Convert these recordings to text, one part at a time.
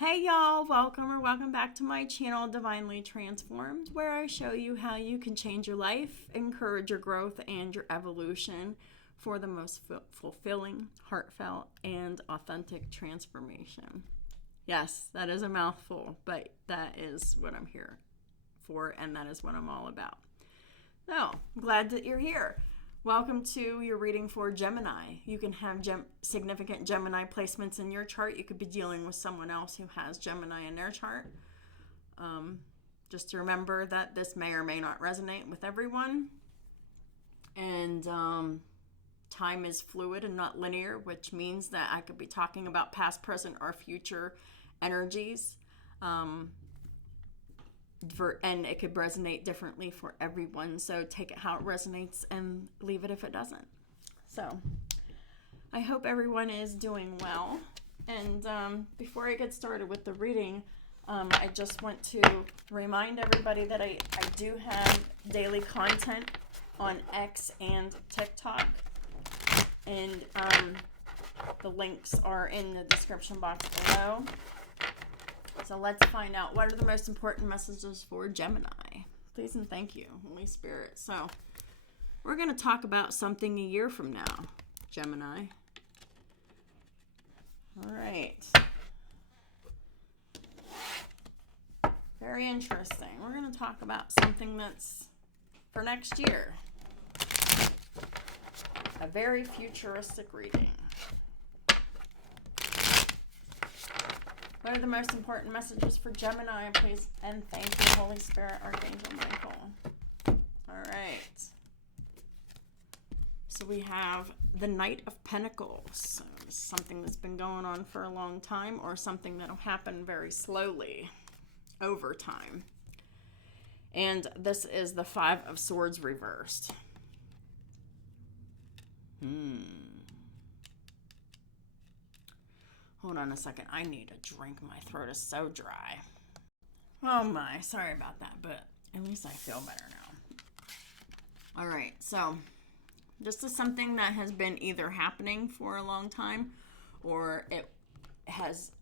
Hey y'all, welcome back to my channel Divinely Transformed, where I show you how you can change your life, encourage your growth and your evolution for the most fulfilling, heartfelt, and authentic transformation. Yes, that is a mouthful, but that is what I'm here for, and that is what I'm all about. So, I'm glad that you're here. Welcome to your reading for Gemini. You can have significant Gemini placements in your chart. You could be dealing with someone else who has Gemini in their chart. Just to remember that this may or may not resonate with everyone. And time is fluid and not linear, which means that I could be talking about past, present, or future energies. And it could resonate differently for everyone, so take it how it resonates and leave it if it doesn't. So I hope everyone is doing well, and before I get started with the reading, I just want to remind everybody that I do have daily content on X and TikTok, and the links are in the description box below. So let's find out, what are the most important messages for Gemini? Please and thank you, Holy Spirit. So we're going to talk about something a year from now, Gemini. All right. Very interesting. We're going to talk about something that's for next year. A very futuristic reading. What are the most important messages for Gemini, please? And thank you, Holy Spirit, Archangel Michael. All right. So we have the Knight of Pentacles. So this is something that's been going on for a long time, or something that'll happen very slowly over time. And this is the Five of Swords reversed. Hold on a second. I need a drink. My throat is so dry. Oh my. Sorry about that, but at least I feel better now. All right. So this is something that has been either happening for a long time, or it has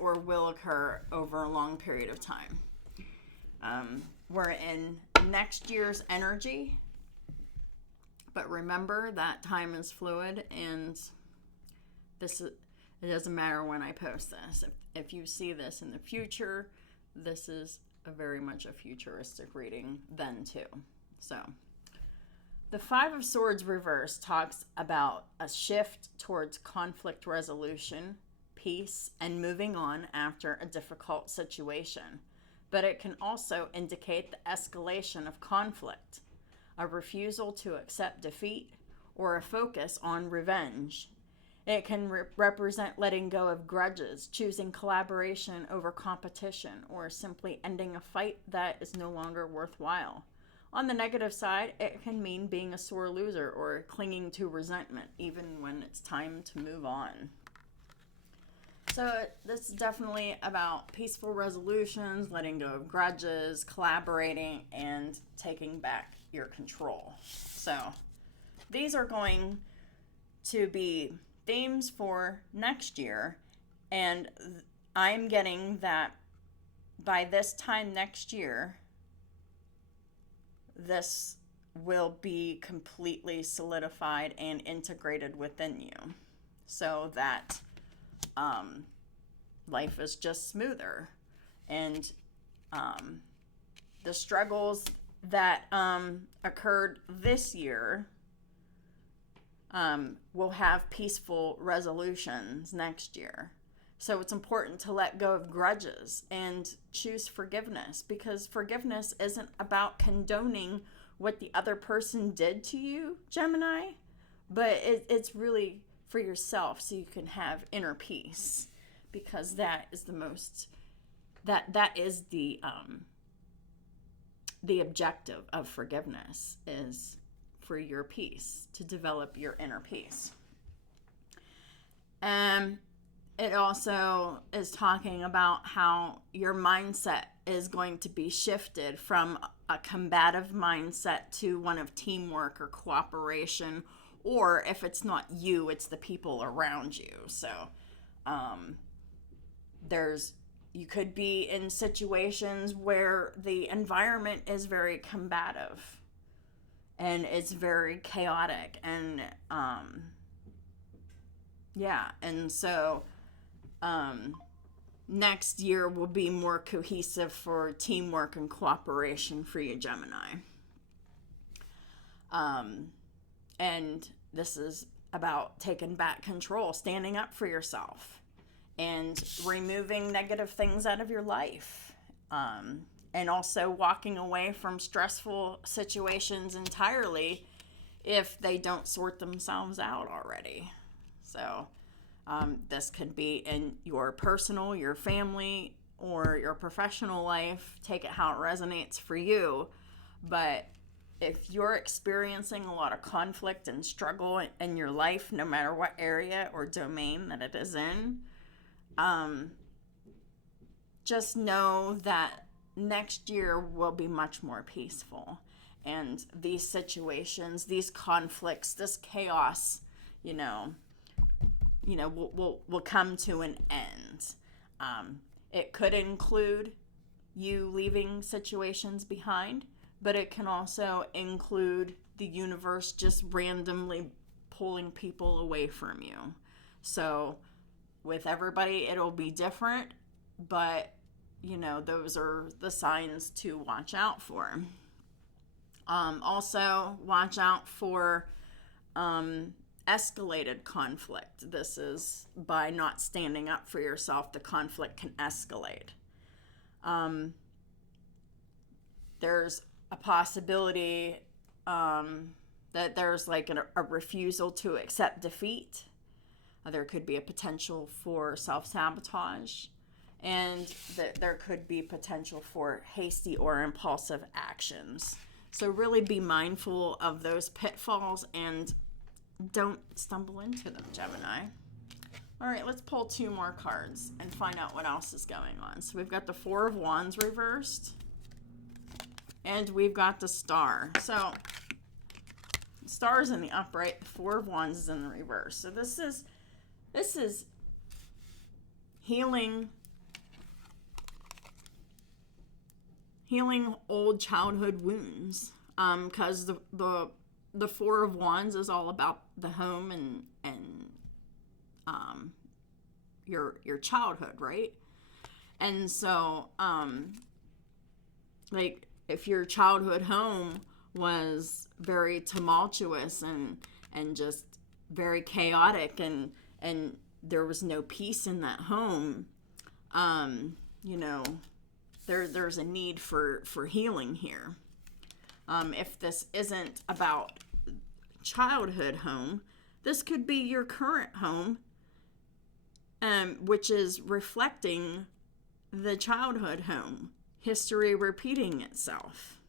or will occur over a long period of time. We're in next year's energy, but remember that time is fluid, and it doesn't matter when I post this. If you see this in the future, this is very much a futuristic reading then too. So the Five of Swords reverse talks about a shift towards conflict resolution, peace, and moving on after a difficult situation. But it can also indicate the escalation of conflict, a refusal to accept defeat, or a focus on revenge. It can represent letting go of grudges, choosing collaboration over competition, or simply ending a fight that is no longer worthwhile. On the negative side, it can mean being a sore loser or clinging to resentment, even when it's time to move on. So this is definitely about peaceful resolutions, letting go of grudges, collaborating, and taking back your control. So these are going to be themes for next year, and I'm getting that by this time next year, this will be completely solidified and integrated within you, so that life is just smoother, and the struggles that occurred this year will have peaceful resolutions next year. So it's important to let go of grudges and choose forgiveness, because forgiveness isn't about condoning what the other person did to you, Gemini, but it's really for yourself, so you can have inner peace, because that is the most, that is the objective of forgiveness, is for your peace, to develop your inner peace. It also is talking about how your mindset is going to be shifted from a combative mindset to one of teamwork or cooperation, or if it's not you, it's the people around you. So You could be in situations where the environment is very combative and it's very chaotic, and and so next year will be more cohesive for teamwork and cooperation for you, Gemini. And this is about taking back control, standing up for yourself, and removing negative things out of your life. And also walking away from stressful situations entirely if they don't sort themselves out already. So this could be in your personal, your family, or your professional life. Take it how it resonates for you. But if you're experiencing a lot of conflict and struggle in your life, no matter what area or domain that it is in, just know that next year will be much more peaceful. And these situations, these conflicts, this chaos, will come to an end. It could include you leaving situations behind, but it can also include the universe just randomly pulling people away from you. So with everybody, it'll be different, but, those are the signs to watch out for. Also, watch out for escalated conflict. This is by not standing up for yourself, the conflict can escalate. There's a possibility that there's like a refusal to accept defeat. There could be a potential for self-sabotage, and that there could be potential for hasty or impulsive actions. So really be mindful of those pitfalls and don't stumble into them, Gemini. All right, let's pull 2 more cards and find out what else is going on. So we've got the 4 of Wands reversed, and we've got the Star. So the Star is in the upright, the 4 of Wands is in the reverse. So this is healing old childhood wounds, because the 4 of Wands is all about the home and your childhood, right? And so like if your childhood home was very tumultuous and just very chaotic, and there was no peace in that home, there's a need for healing here. If this isn't about childhood home, this could be your current home, which is reflecting the childhood home, history repeating itself.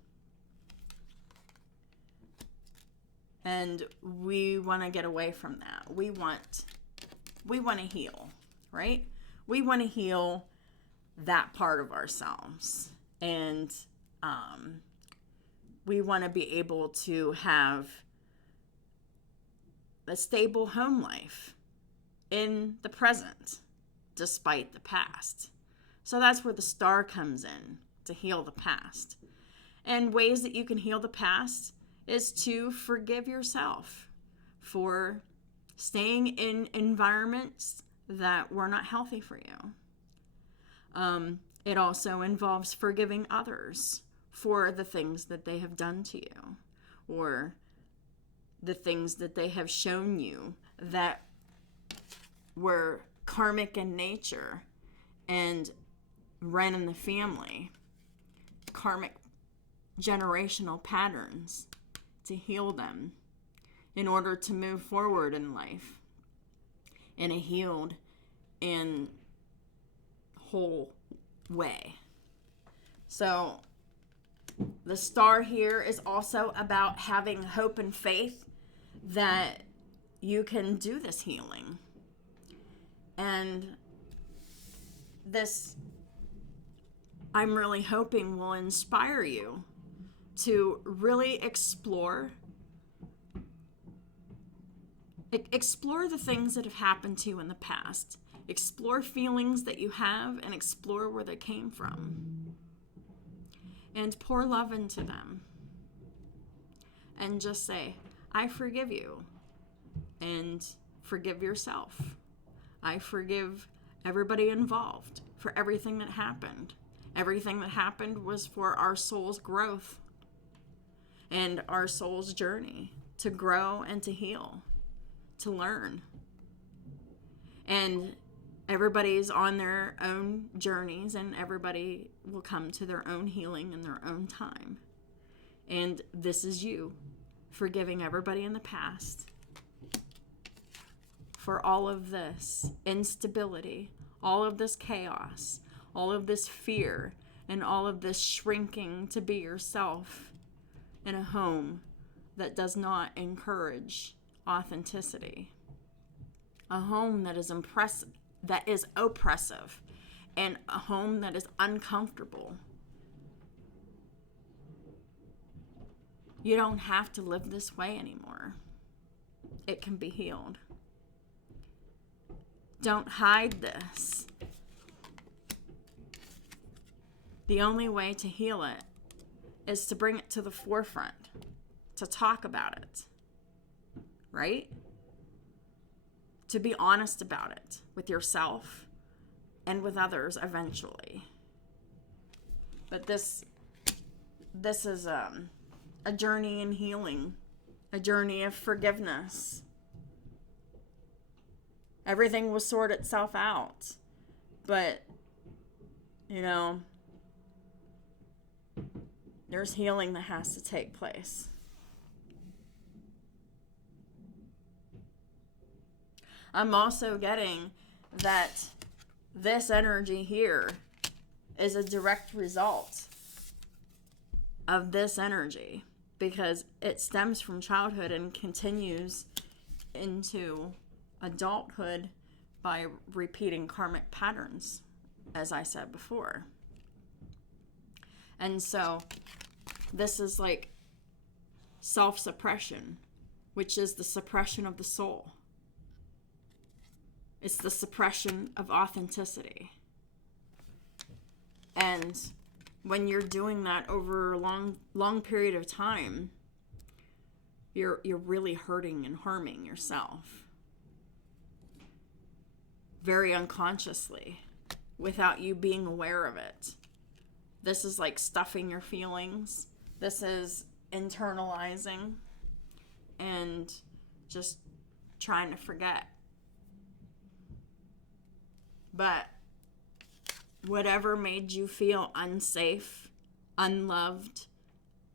And we want to get away from that. We want to heal, right? We want to heal that part of ourselves. And we want to be able to have a stable home life in the present, despite the past. So that's where the Star comes in, to heal the past. And ways that you can heal the past is to forgive yourself for staying in environments that were not healthy for you. It also involves forgiving others for the things that they have done to you, or the things that they have shown you that were karmic in nature and ran in the family, karmic generational patterns, to heal them in order to move forward in life in a healed and whole way. So the Star here is also about having hope and faith that you can do this healing. And this, I'm really hoping, will inspire you to really explore the things that have happened to you in the past. Explore feelings that you have and explore where they came from. And pour love into them. And just say, I forgive you. And forgive yourself. I forgive everybody involved for everything that happened. Everything that happened was for our soul's growth and our soul's journey to grow and to heal, to learn. And everybody's on their own journeys, and everybody will come to their own healing in their own time. And this is you forgiving everybody in the past for all of this instability, all of this chaos, all of this fear, and all of this shrinking to be yourself in a home that does not encourage authenticity. A home that is oppressive, and a home that is uncomfortable. You don't have to live this way anymore. It can be healed. Don't hide this. The only way to heal it is to bring it to the forefront, to talk about it, right? To be honest about it with yourself and with others eventually. But this is a journey in healing, a journey of forgiveness. Everything will sort itself out, but there's healing that has to take place. I'm also getting that this energy here is a direct result of this energy, because it stems from childhood and continues into adulthood by repeating karmic patterns, as I said before. And so this is like self-suppression, which is the suppression of the soul. It's the suppression of authenticity. And when you're doing that over a long period of time, you're really hurting and harming yourself. Very unconsciously, without you being aware of it. This is like stuffing your feelings. This is internalizing and just trying to forget. But whatever made you feel unsafe, unloved,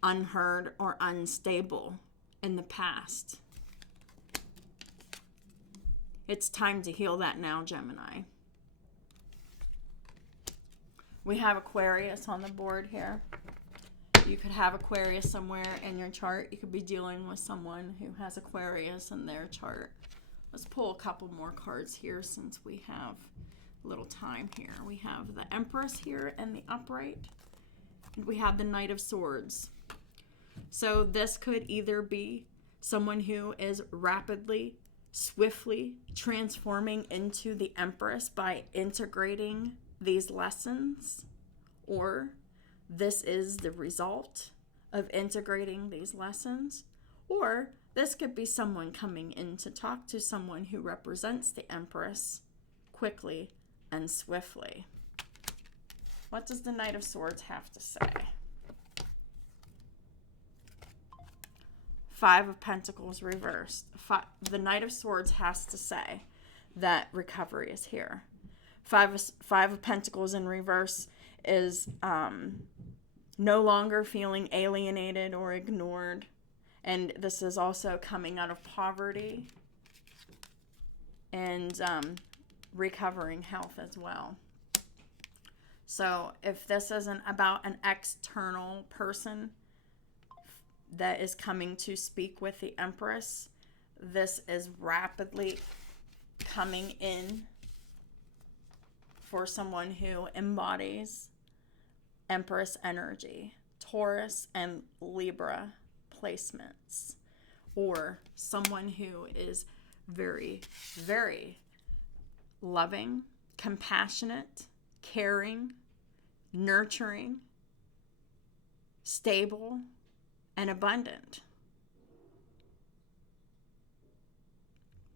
unheard, or unstable in the past, it's time to heal that now, Gemini. We have Aquarius on the board here. You could have Aquarius somewhere in your chart. You could be dealing with someone who has Aquarius in their chart. Let's pull a couple more cards here since we have a little time here. We have the Empress here and the Upright. And we have the Knight of Swords. So this could either be someone who is rapidly, swiftly transforming into the Empress by integrating these lessons, or this is the result of integrating these lessons, or this could be someone coming in to talk to someone who represents the Empress quickly and swiftly. What does the Knight of Swords have to say? Five of Pentacles reversed. The Knight of Swords has to say that recovery is here. Five of Pentacles in reverse is no longer feeling alienated or ignored. And this is also coming out of poverty and recovering health as well. So if this isn't about an external person that is coming to speak with the Empress, this is rapidly coming in for someone who embodies Empress energy, Taurus and Libra placements, or someone who is very, very loving, compassionate, caring, nurturing, stable, and abundant.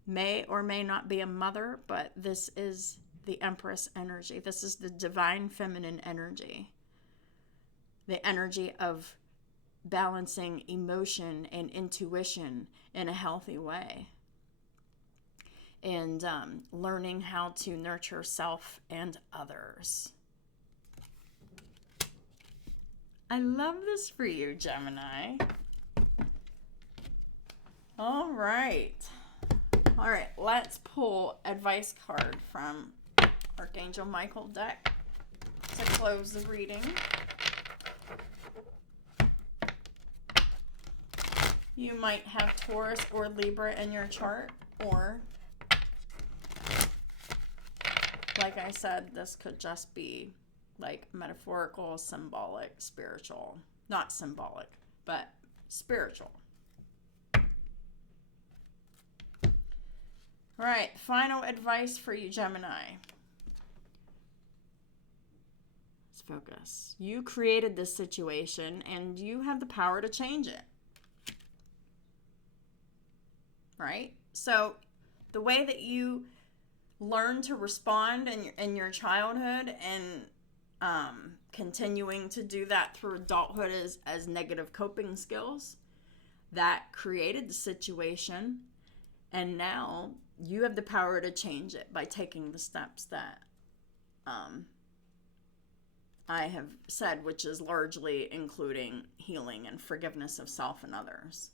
May or may not be a mother, but this is the Empress energy. This is the divine feminine energy. The energy of balancing emotion and intuition in a healthy way. And learning how to nurture self and others. I love this for you, Gemini. All right, let's pull advice card from Archangel Michael deck to close the reading. You might have Taurus or Libra in your chart, or like I said, this could just be like metaphorical, symbolic, spiritual. Not symbolic, but spiritual. All right, final advice for you, Gemini. Let's focus. You created this situation and you have the power to change it. Right? So the way that you learn to respond in your childhood and continuing to do that through adulthood as negative coping skills, that created the situation, and now you have the power to change it by taking the steps that I have said, which is largely including healing and forgiveness of self and others.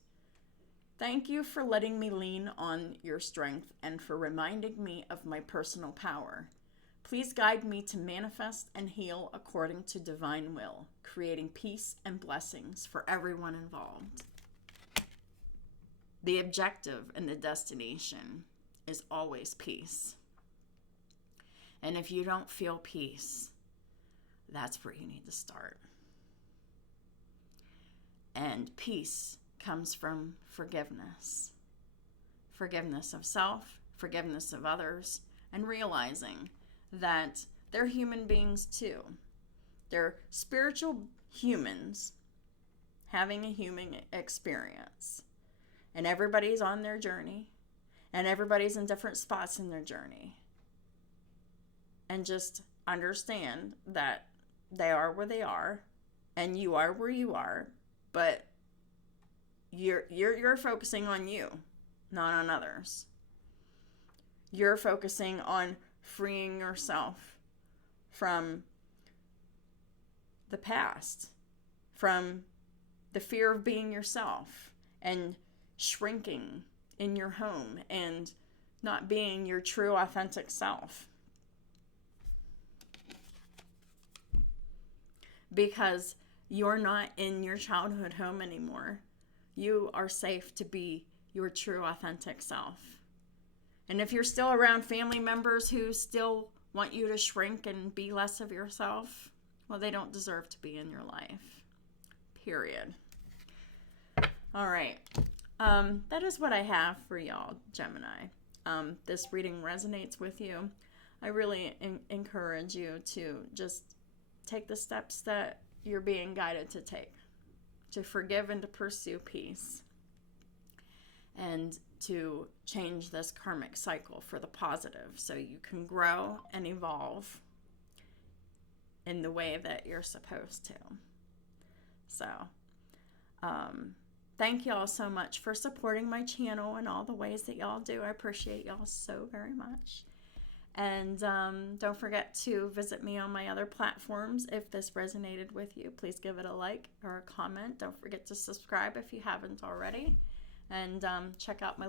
Thank you for letting me lean on your strength and for reminding me of my personal power. Please guide me to manifest and heal according to divine will, creating peace and blessings for everyone involved. The objective and the destination is always peace. And if you don't feel peace, that's where you need to start. And peace comes from forgiveness. Forgiveness of self, forgiveness of others, and realizing that they're human beings too. They're spiritual humans having a human experience. And everybody's on their journey. And everybody's in different spots in their journey. And just understand that they are where they are. And you are where you are. But you're focusing on you, not on others. You're focusing on freeing yourself from the past, from the fear of being yourself, and shrinking in your home and not being your true authentic self. Because you're not in your childhood home anymore. You are safe to be your true authentic self. And if you're still around family members who still want you to shrink and be less of yourself, well, they don't deserve to be in your life. Period. All right. That is what I have for y'all, Gemini. This reading resonates with you. I really encourage you to just take the steps that you're being guided to take, to forgive and to pursue peace, and to change this karmic cycle for the positive so you can grow and evolve in the way that you're supposed to. So, thank y'all so much for supporting my channel and all the ways that y'all do. I appreciate y'all so very much. And don't forget to visit me on my other platforms. If this resonated with you, please give it a like or a comment. Don't forget to subscribe if you haven't already. And check out my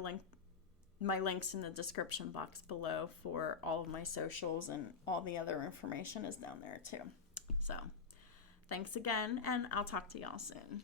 links in the description box below for all of my socials, and all the other information is down there too. So thanks again, and I'll talk to y'all soon.